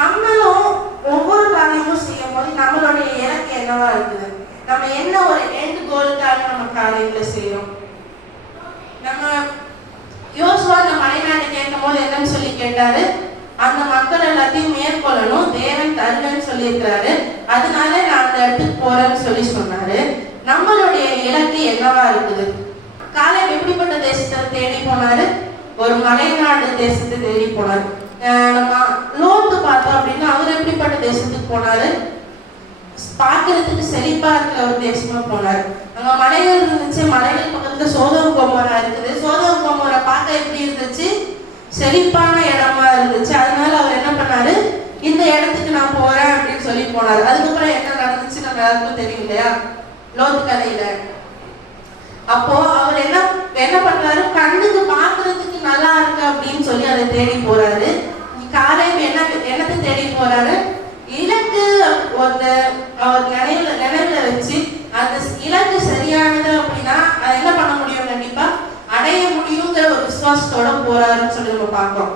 நம்மளும் ஒவ்வொரு காரியமும் செய்யும் போது நம்மளுடைய இலக்கு என்னவா இருக்குது? நம்ம என்ன ஒரு எண்ட் கோலுக்காக நம்ம காரியங்களை செய்யறோம்? நம்ம யோசுவா அந்த மலைநாட்டை கேட்கும் போது என்னன்னு சொல்லி கேட்டாரு, அந்த மக்கள் எல்லாத்தையும் மேற்கொள்ளணும், தேவன் தருவேன்னு சொல்லியிருக்கிறாரு, அதனால நான் அந்த இடத்துக்கு போறேன்னு சொல்லி சொன்னாரு. நம்மளுடைய இலக்கு என்னவா இருக்குது? காலேப் எப்படிப்பட்ட தேசத்தை தேடி போனாரு? ஒரு மலைநாடு தேசத்தை தேடி போனாரு. நம்ம லோத்து பார்த்தோம் அப்படின்னா அவர் எப்படிப்பட்ட தேசத்துக்கு போனாரு? பார்க்கறதுக்கு செழிப்பா இருக்கிற ஒரு தேசமா போனாரு. அங்க மலைகள் இருந்துச்சு, மலைகள் பக்கத்துல சோதோம் கொமோரா இருக்குது. சோதோம் கொமோரா பார்க்க எப்படி இருந்துச்சு? செழிப்பான இடமா இருந்துச்சு. அதனால அவர் என்ன பண்ணாரு, இந்த இடத்துக்கு நான் போறேன் அப்படின்னு சொல்லி போனாரு. அதுக்கப்புறம் என்ன நடந்துச்சு நம்ம எல்லாருக்கும் தெரியும் இல்லையா, லோத்து கதையில. அப்போ அவர் என்ன பண்றாரு, கண்ணுக்கு பார்க்கறதுக்கு நல்லா இருக்கு அப்படின்னு சொல்லி அதை தேடி போறாரு. காலேப் என்னத்தை தேடி போறாரு? இலக்கு அவர் நினைவுல வச்சு அந்த இலக்கு சரியானது அப்படின்னா அதை என்ன பண்ண முடியும், கண்டிப்பா அடைய முடியுங்கிற ஒரு விசுவாசத்தோட போறாருன்னு சொல்லி நம்ம பார்க்கிறோம்.